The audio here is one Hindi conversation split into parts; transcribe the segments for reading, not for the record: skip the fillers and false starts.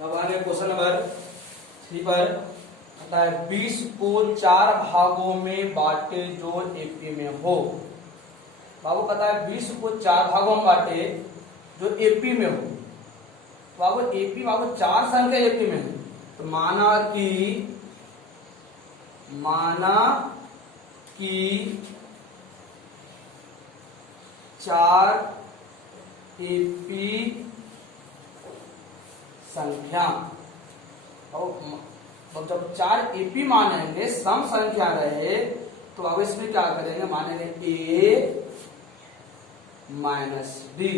अब आगे क्वेश्चन नंबर 3 पर आता है 20 को 4 भागों में बांटे जो एपी में हो। बाबू कहता है 20 को 4 भागों में बांटे जो एपी में हो। तो बाबू एपी बाबू 4 संख्या एपी में है। तो माना कि 4 एपी संख्या, और जब 4 एपी मानेंगे सम संख्या रहे तो अब इसमें क्या करेंगे, मानेंगे ए माइनस डी।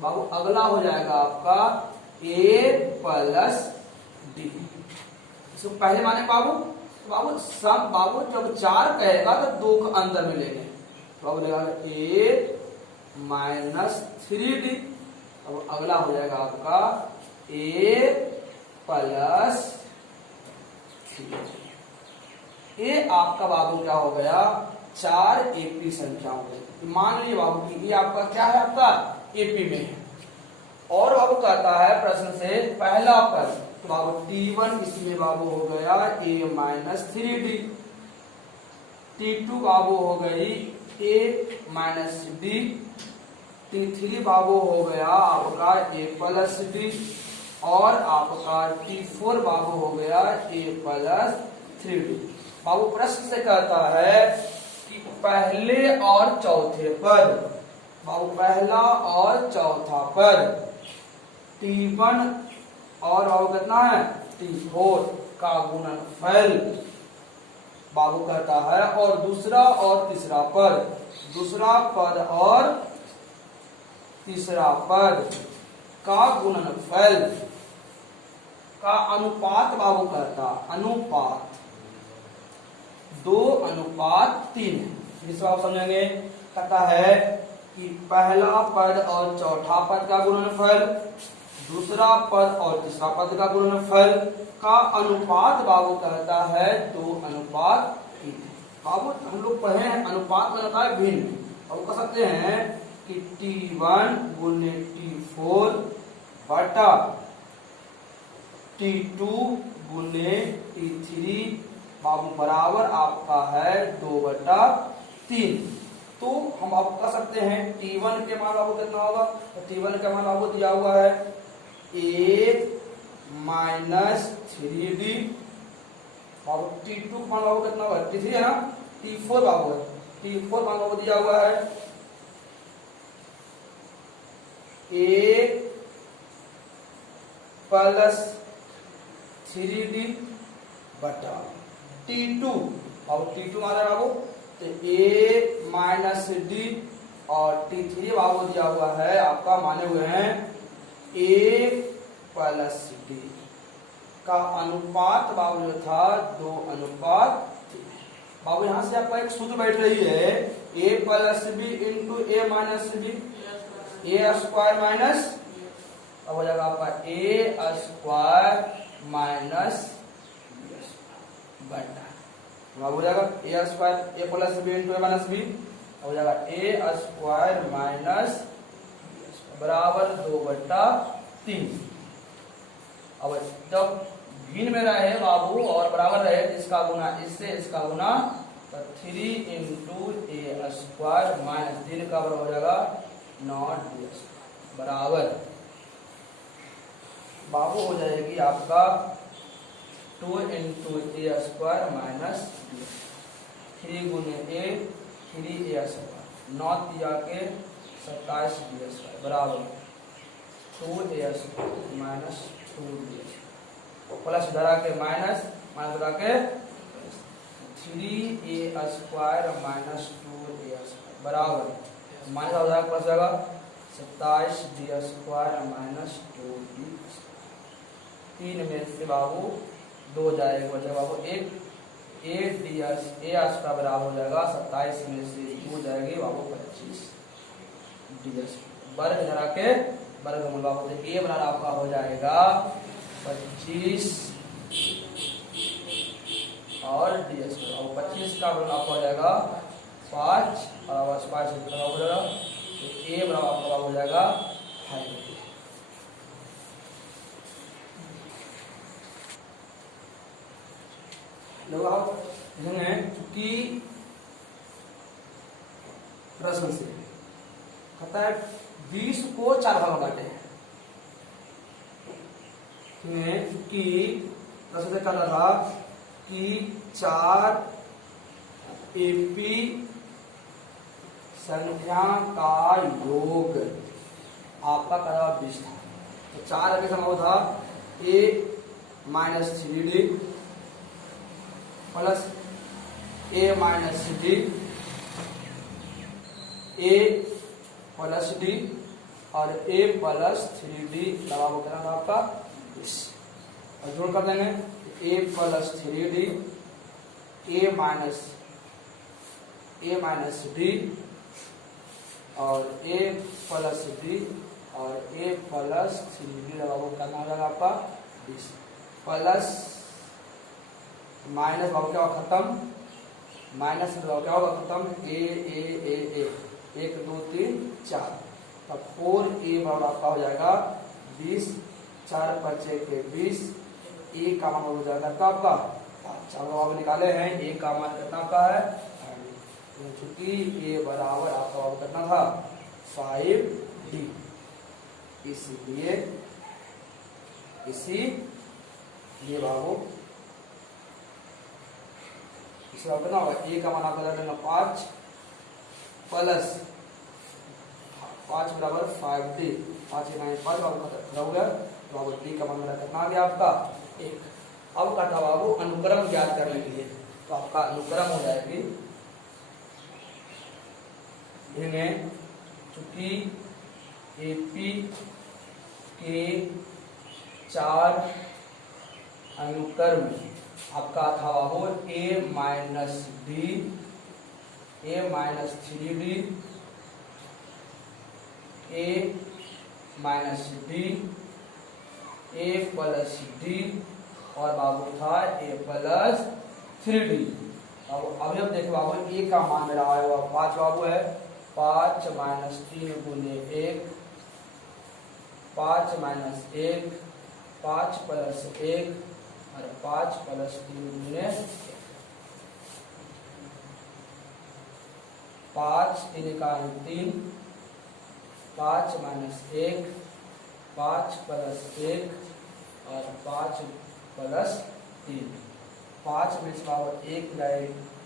बाबू अगला हो जाएगा आपका ए प्लस डी। इसको पहले माने बाबू सम, बाबू जब 4 कहेगा तो 2 का अंदर में लेंगे। तो बाबू लेगा ए माइनस 3डी। अब अगला हो जाएगा आपका ए प्लस 3। ये आपका बाबू क्या हो गया, 4 एपी संख्या हो गई। मान लीजिए बाबू कि ये आपका क्या है, आपका एपी में है। और बाबू कहता है प्रश्न से पहला पद, तो बाबू T1 इसमें बाबू हो गया ए माइनस 3डी। T2 बाबू हो गई ए माइनस डी। T3 बाबू हो गया आपका ए प्लस डी। और आपका T4 बाबू हो गया ए प्लस 3डी। बाबू प्रश्न से कहता है कि पहले और चौथे पद, बाबू पहला और चौथा पद T1 और बाबू कितना है T4 का गुणनफल बाबू कहता है, और दूसरा और तीसरा पद, दूसरा पद और तीसरा पद का गुणनफल का अनुपात बाबू कहता, अनुपात 2:3। जिसको आप समझेंगे, कहता है कि पहला पद और चौथा पद का गुणनफल, दूसरा पद और तीसरा पद का गुणनफल का अनुपात बाबू कहता है 2:3। बाबू हम लोग पढ़े हैं अनुपात में होता है भिन्न। अब कह सकते हैं कि T1 गुने T4 बटा T2 गुने T3 बाबू बराबर आपका है 2/3। तो हम आप कह सकते हैं T1 के मान बाबू कितना होगा, तो T1 का मान बाबू दिया हुआ है ए माइनस 3डी। बाबू T2 का मान बाबू कितना होगा, T3 है ना, T4 बाबू है, T4 मान बाबू दिया हुआ है ए प्लस 3डी बटा T2। और T2 माना बाबू तो ए माइनस डी। और T3 बाबू दिया हुआ है आपका, माने हुए हैं ए प्लस डी का अनुपात बाबू जो था 2:3। बाबू यहां से आपका एक सूत्र बैठ रही है ए plus B into A minus B, A square minus, अब हो जाएगा आपका ए स्क्वायर माइनस बटा, अब हो जाएगा A square A plus B into A minus B, हो जाएगा ए स्क्वायर माइनस बराबर 2/3। अब जब भिन्न में रहे बाबू और बराबर रहे, इसका गुना इससे इसका गुना, तो 3 इंटू ए स्क्वायर माइनस 3 का बराबर हो जाएगा नॉट डी बराबर बाबू हो जाएगी आपका 2 इंटू ए स्क्वायर माइनस 3 गुने ए 3 ए स्क्वायर 9 दिया के 27 डी स्क्वायर बराबर 2 A square minus 2 D square plus धरा के माइनस माइनस धरा के 3 A square minus 2 A square बराबर माइनस हो जाएगा प्लस जाएगा 27 डी स्क्वायर माइनस 2 डी। 3 में से बाबू 2 जाएगा, बचा बाबू 1 ए डी ए स्क्वायर बराबर हो जाएगा 27 में से 2 जाएगी बाबू 25 डी वर्ग धरा के वर्गमूल बाबू ए बराबर आपका हो जाएगा 25 और डी स्क्वायर, और 25 का वर्ग आपका हो जाएगा 5 और 5 हो जाएगा, तो ए बराबर आपका हो जाएगा 5। लगाओ चूंकि प्रश्न से कहता है 20 को 4 भाग में बांटे हैं कि प्रश्न से कहता था कि 4 एपी संख्या का योग आपका कदा 20 था। तो 4 अभी समाओ था a minus 3d plus a minus d a plus d और a प्लस 3d लगाओ करना था आपका 20 और जोड़ कर देंगे a plus 3d a minus d और a प्लस d और a प्लस 3d लगाओ करना हो जाएगा आपका 20 प्लस माइनस भाव क्या होगा खत्म माइनस भाव क्या होगा खत्म a 1 2 3 4 तब 4a भाव आपका हो जाएगा 20 4 5 के 20 a का मान हो जाएगा आपका 4 भाव निकाले हैं a का मान कितना का है चूंकि a बराबर आपका भाव कितना था 5d इसीलिए बाबू इसका कितना होगा a का मान आपका देना 5 प्लस 5 बराबर 5d 5 बाबू खत्म हो गया तो बाबू d का मान कितना आ गया आपका 1। अब कहता बाबू अनुक्रम ज्ञात करने के लिए तो आपका अनुक्रम हो जाएगी चूंकि एपी के 4 अनुक्रम आपका था बाबू a minus d a minus 3d a minus d a plus d और बाबू था a प्लस 3d। अब अभी हम देखें बाबू a का मान मेरा आया हुआ 5 बाबू है 5 माइनस 3 गुने 1 5 माइनस 1 5 प्लस 1 और 5 प्लस 3 गुने 5 3 का 3 5 माइनस 1 5 प्लस 1 और 5 प्लस 3 5 में से पावर 1 जाए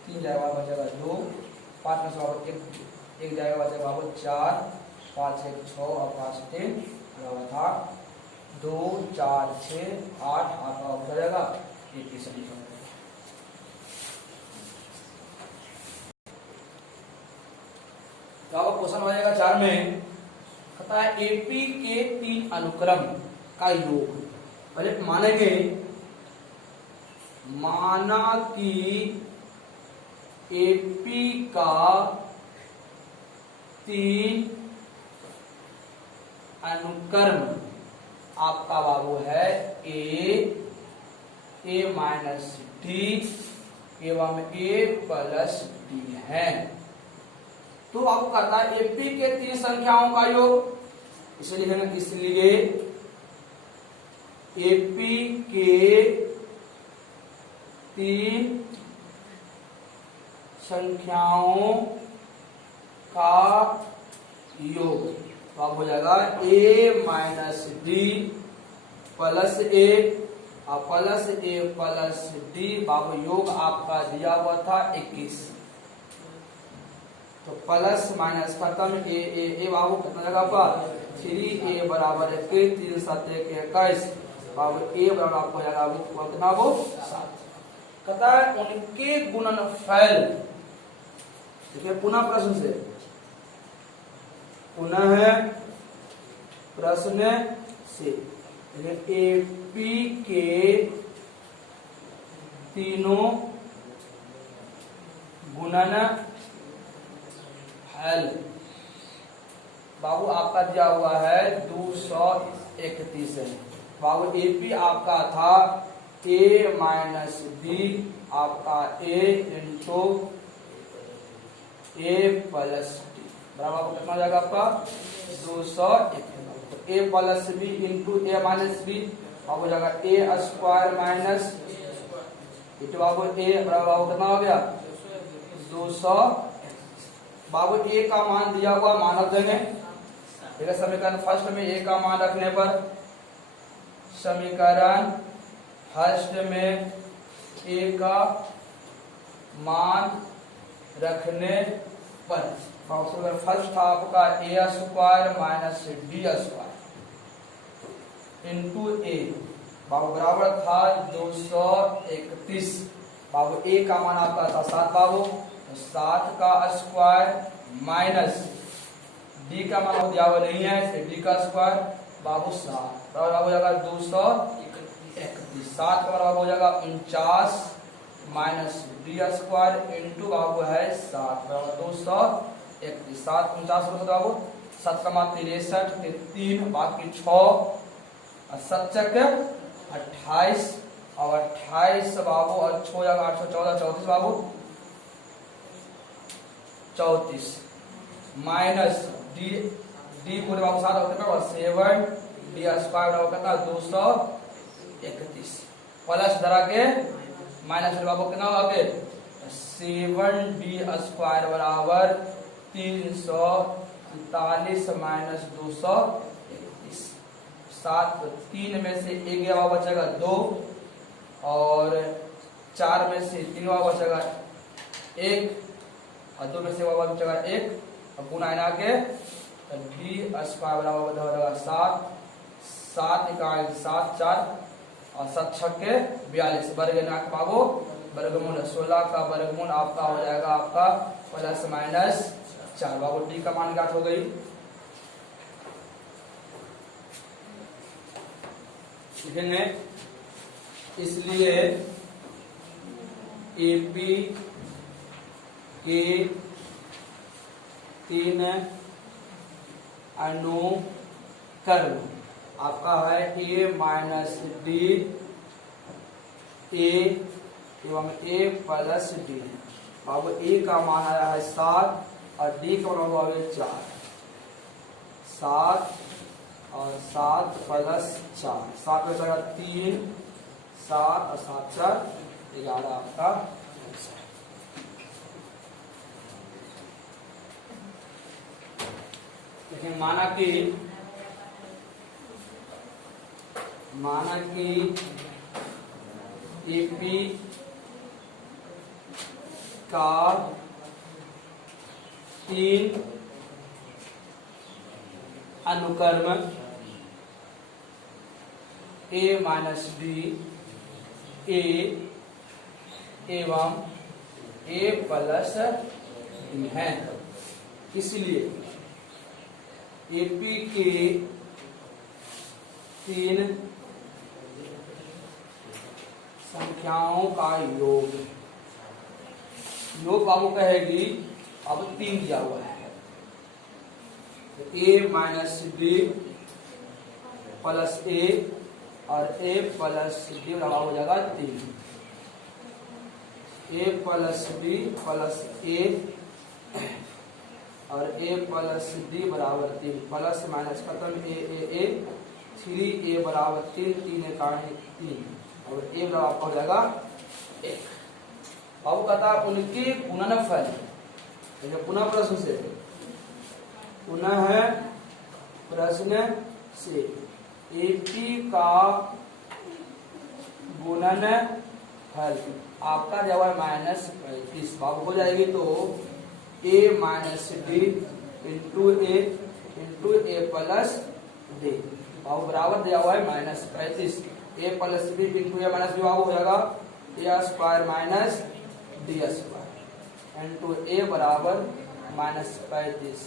3 जाएगा बचेगा 2 5 में से पावर 1 जाएगा बचेगा पावर 4 5 1 6 और 5 3 बराबर था 2 4 6 8 आपका हो जाएगा 21 समीकरण। क्वेश्चन हो जाएगा 4 में कहता है एपी के 3 अनुक्रम का योग। पहले मानेंगे माना कि एपी का 3 अनुक्रम आपका बाबू है ए माइनस डी एवं ए प्लस डी है। तो आपको करता है एपी के 3 संख्याओं का योग इसलिए एपी के 3 संख्याओं का योग तो आप हो जाएगा a minus D plus A plus A plus D बाबू योग आपका दिया हुआ था 21। तो प्लस माइनस खत्म ए बाबू कितना जगह पर 3a बराबर 21 3 7 21 बाबू a बराबर आपको हो जाएगा कितना वो 7। कहता है उनके गुणनफल देखिए पुनः प्रश्न से एपी के तीनों गुणनफल बाबू आपका दिया हुआ है 231 है। बाबू एपी आपका था a माइनस बी आपका a into a plus D बराबर आपको कितना हो जाएगा आपका 201। तो a plus B into a minus B अब हो जाएगा a स्क्वायर माइनस इंटू बाबू ए बराबर बाबू कितना हो गया 200। बाबू ए का मान दिया हुआ मान रख देंगे, ठीक है। समीकरण फर्स्ट में ए का मान रखने पर, समीकरण फर्स्ट में ए का मान रखने पर फर्स्ट था आपका A square minus D square into A बाबू बराबर था 231। बाबू ए का मान आपका था 7 बाबू, तो 7 का स्क्वायर माइनस डी का मान हो दिया हुआ नहीं है इसे डी का स्क्वायर बाबू 7 बराबर हो जाएगा 231। 7 का बराबर हो जाएगा 49 माइनस डी स्क्वायर इंटू बाबू है 7 बराबर 231। 7 49 बाबू 7 का मान 63 3 बाकी 6 और 7 28 और 28 बाबू और 6 जाएगा 814 34 बाबू 34 माइनस डी डी पूरे बाबू 7 होता है 7 डी स्क्वायर बराबर कितना 231 प्लस धरा के माइनस बाबू कितना होगा के 7 डी स्क्वायर बराबर 343 माइनस 231। 7 3 में से 1 गया बचेगा 2 और 4 में से 3 बचेगा 1 और 2 में से बचेगा 1 और गुणा इना के डी स्क्वायर बराबर हो जाएगा 7 7 निकाल 7 4 और 7 छक्के 42 वर्ग बाबू वर्गमूल 16 का वर्गमूल आपका हो जाएगा आपका प्लस माइनस 4 बाबू डी का मान ज्ञात हो गई। लिखेंगे इसलिए एपी के 3 अनुकर्म आपका है ए माइनस डी ए एवं ए प्लस डी। बाबू ए का मान आया है 7 और डी का मान हुआ है 4। 7 और 7 प्लस 4 7 में जाएगा 3 7 और 7 4 11 आपका। लेकिन माना कि एपी का 3 अनुकर्म ए माइनस डी ए एवं ए प्लस डी है। इसलिए एपी के 3 संख्याओं का योग बाबू कहेगी अब 3 दिया हुआ है ए माइनस डी प्लस ए और ए प्लस डी बराबर हो जाएगा 3। ए प्लस डी प्लस ए और ए प्लस डी बराबर 3 प्लस माइनस खत्म ए 3 ए बराबर 3 3 इकाई 3 और ए बराबर आपका हो जाएगा 1। बाबू कहता है उनके गुणनफल, पुनः प्रश्न से एपी का गुणनफल आपका जब है -35 बाबू हो जाएगी तो A minus D into A plus D बाबू बराबर दिया हुआ है -35 A plus B into A minus B बाबू हो जाएगा A square minus D square into A बराबर -35।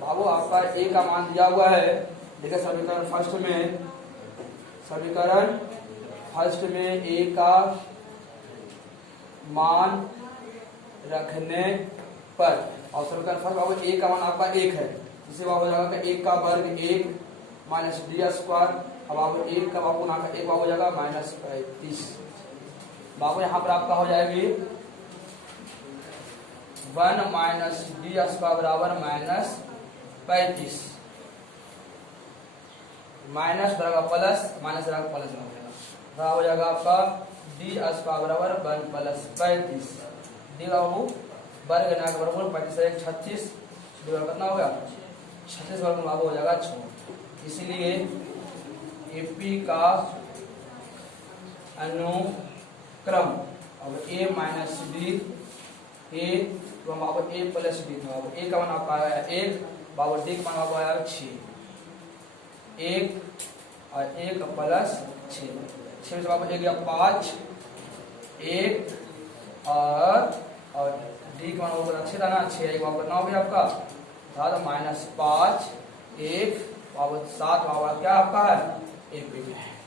बाबू आपका ए का मान दिया हुआ है, देखिए समीकरण फर्स्ट में ए का मान रखने पर और समीकरण फर्स्ट बाबू ए का मान आपका 1 है, इसे बाबू हो जाएगा 1 का वर्ग 1 माइनस डी स्क्वायर। अब बाबू 1 का बाबू ना 1 बाबू हो जाएगा -35। बाबू यहाँ पर आपका हो जाएगी 1 माइनस डी स्क्वायर बराबर -35 माइनस रहेगा प्लस माइनस रहेगा प्लस हो जाएगा आपका डी स्क्वायर बराबर 1 प्लस 35 डी बाबू वर्ग ना का वर्गमूल 35 36 डिवाइड कितना हो गया 36 वर्ग बाबू हो जाएगा 6। इसीलिए एपी का अनुक्रम अब ए माइनस डी ए तो हम बाबू ए प्लस डी था बाबू ए का मान आपका आया 1 बाबू डी का मान बाबू आया 6 1 और 1 प्लस 6 6 से बाबू 1 गया 5 1 और डी का मान बाबू अच्छे था ना 6 1 बाबू कितना हो गया आपका था -5 1 बाबू 7 बाबू क्या आपका है एपी में।